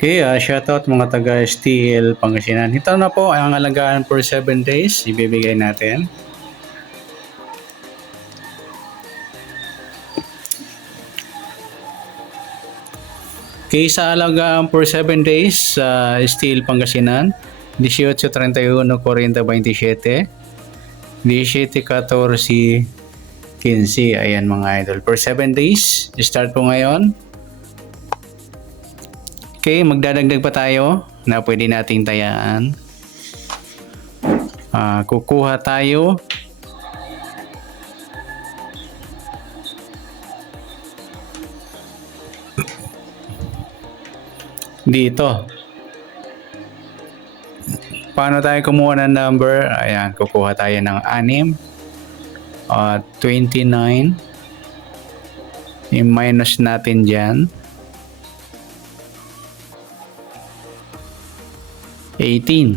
Okay, shoutout mga taga STL Pangasinan. Ito na po ang alagaan for 7 days. Ibibigay natin. Okay, sa alagaan for 7 days sa STL Pangasinan, 18:31:40:27, 17:14:15. Ayan mga idol. For 7 days, start po ngayon. Okay, magdadagdag pa tayo na pwede nating tayaan. Kukuha tayo dito. Paano tayo kumuha ng number? Ayan, kukuha tayo ng 6, 29. I-minus natin dyan. 18.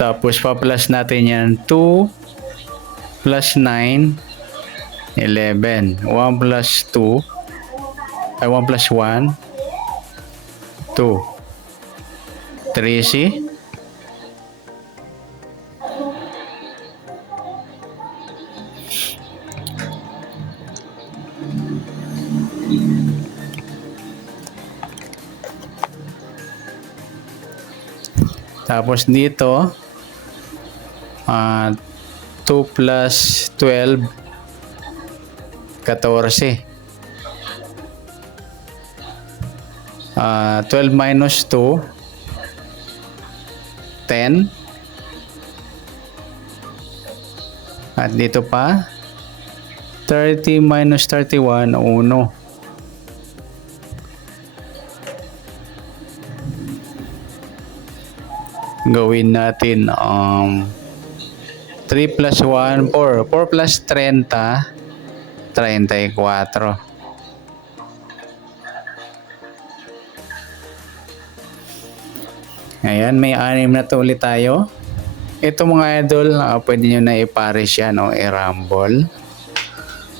Tapos pa-plus natin yan 2 plus 9 11. 1 plus 2 ay 1 plus 1 2 13. Tapos dito 2 plus 12 14. 12 minus 2 10. At dito pa 30 minus 31 1. Gawin natin 3 plus 1 4 plus 30 34. Ayan, may 6 na to ulit tayo. Ito mga idol, pwede nyo na i-pares yan o i-rumble.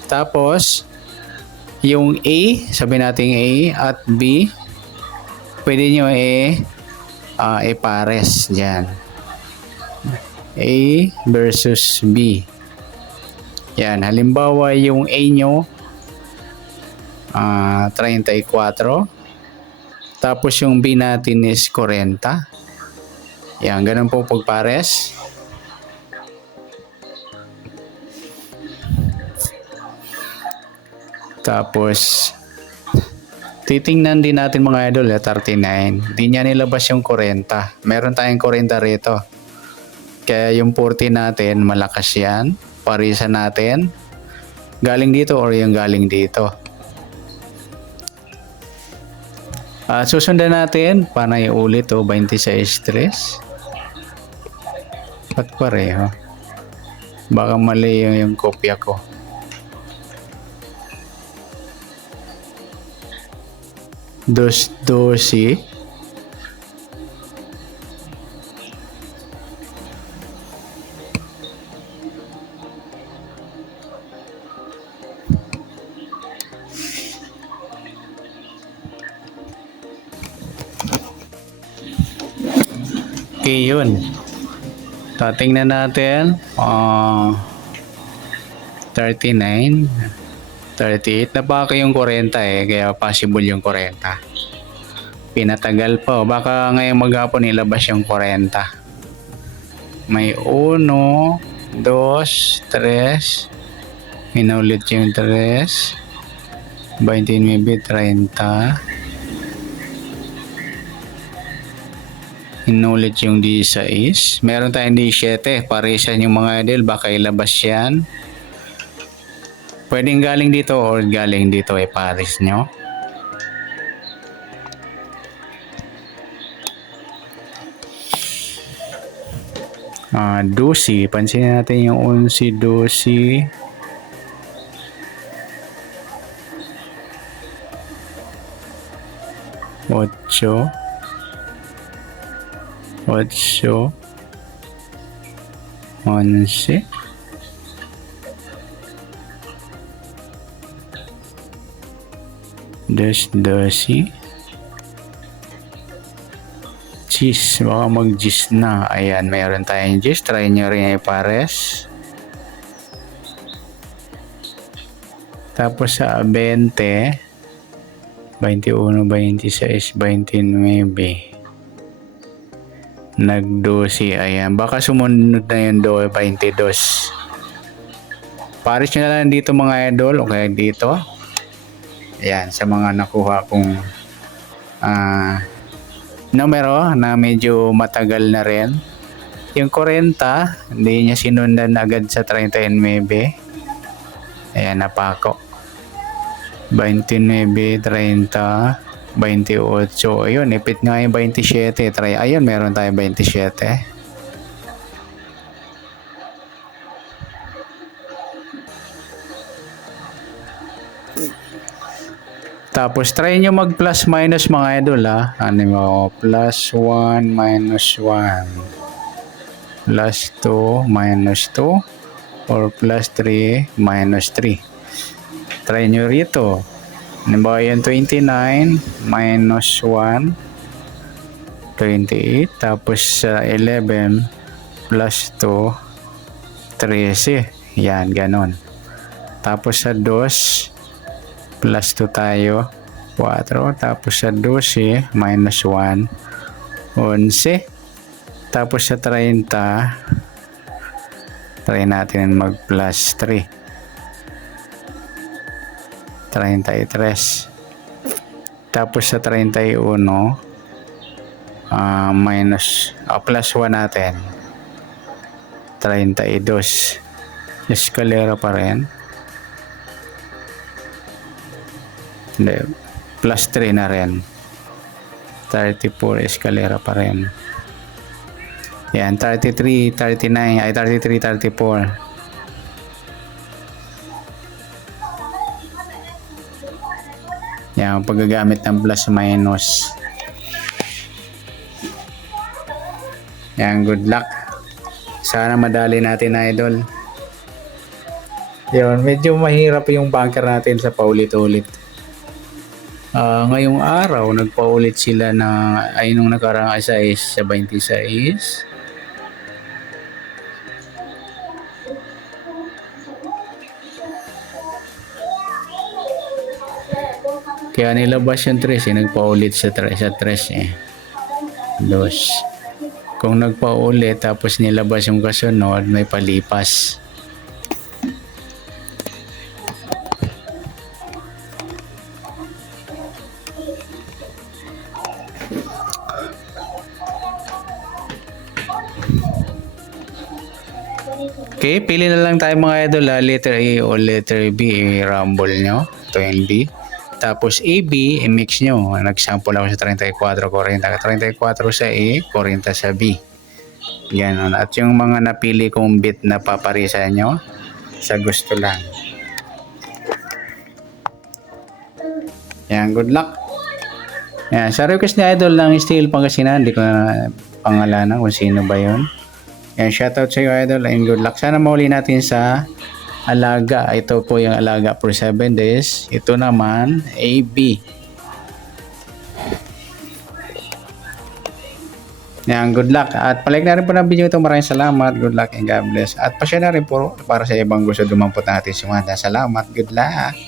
Tapos yung A, sabi natin A at B, pwede nyo i-pares dyan. A versus B. Yan, halimbawa yung A nyo 34. Tapos yung B natin is 40. Yan, ganun po pagpares. Tapos titingnan din natin mga idol 39. Di niya nilabas yung 40. Meron tayong 40 rito. Kaya yung 40 natin malakas yan. Parisan natin. Galing dito or yung galing dito. Susundan natin. Panay ulit 26. Ba't pareho? Baka mali yung kopya ko. Dosi. Okay, yun. Tingnan natin. 39. 38. Napaka yung 40 kaya possible yung 40. Pinatagal pa. Baka ngayong maghapon ilabas yung 40. May 1, 2, 3. Inulit yung 3. 20 maybe 30. Inulit yung D6. Meron tayong D7. Parisan yung mga idol. Baka ilabas yan. Pwedeng galing dito or galing dito paris nyo. Dosi. Pansinin natin yung 11 dosi. 8. 8, 11, 12, cheese, baka mag-cheese na. Ayan, mayroon tayong cheese. Try nyo rin ipares. Tapos sa 20, 21, 26, 29, nag-12. Ayan, baka sumunod na yung 22. Pares nyo na lang dito mga idol. Okay, dito. Ayan, sa mga nakuha kong numero na medyo matagal na rin. Yung 40, hindi niya sinundan agad sa 39. Ayan, napako. 29, 30, 28. Ayun, ipit nga yung 27. Try. Ayun, meron tayong 27. Tapos, try nyo mag plus minus mga idol ha. Ano mo? Plus 1 minus 1. Plus 2 minus 2. Or plus 3 minus 3. Try nyo rito. Halimbawa yung 29 minus 1. 28. Tapos sa 11 plus 2. 13. Yan, ganon. Tapos sa 2 plus 2 tayo, 4. Tapos sa 12, minus 1, 11. Tapos sa 30, try natin mag plus 3. 33. Tapos sa 31, plus 1 natin. 32. Eskalera pa rin. Hindi, plus 3 na rin. 34, eskalera pa rin. Yan, 33, 39, 34. Yan, paggagamit ng plus minus. Yan, good luck. Sana madali natin, idol. Yun, medyo mahirap yung bunker natin sa paulit-ulit. Ngayong araw, nagpaulit sila nung nakarang size sa 26. Kaya nilabas yung 3 nagpaulit sa 3 Dos. Kung nagpaulit tapos nilabas yung kasunod, may palipas. Okay, pili na lang tayo mga idol letter A o letter B, i-rumble nyo. Ito yung B. Tapos AB, i-mix nyo. Nag-sample ako sa 34, 40. 34 sa A, 40 sa B. Yan. At yung mga napili kong bit na paparisan nyo, sa gusto lang. Yan, good luck. Yan, sa request ni idol ng Steel Pangasinan, hindi ko na pangalanan kung sino ba yun. Yan, shoutout sa iyo idol and good luck. Sana mauli natin sa alaga. Ito po yung alaga for 7 days. Ito naman, AB. Yan, good luck. At palike na rin po ng video ito. Maraming salamat. Good luck and God bless. At pa-share na rin po para sa ibang gusto dumampot natin. Sumanda. Salamat. Good luck.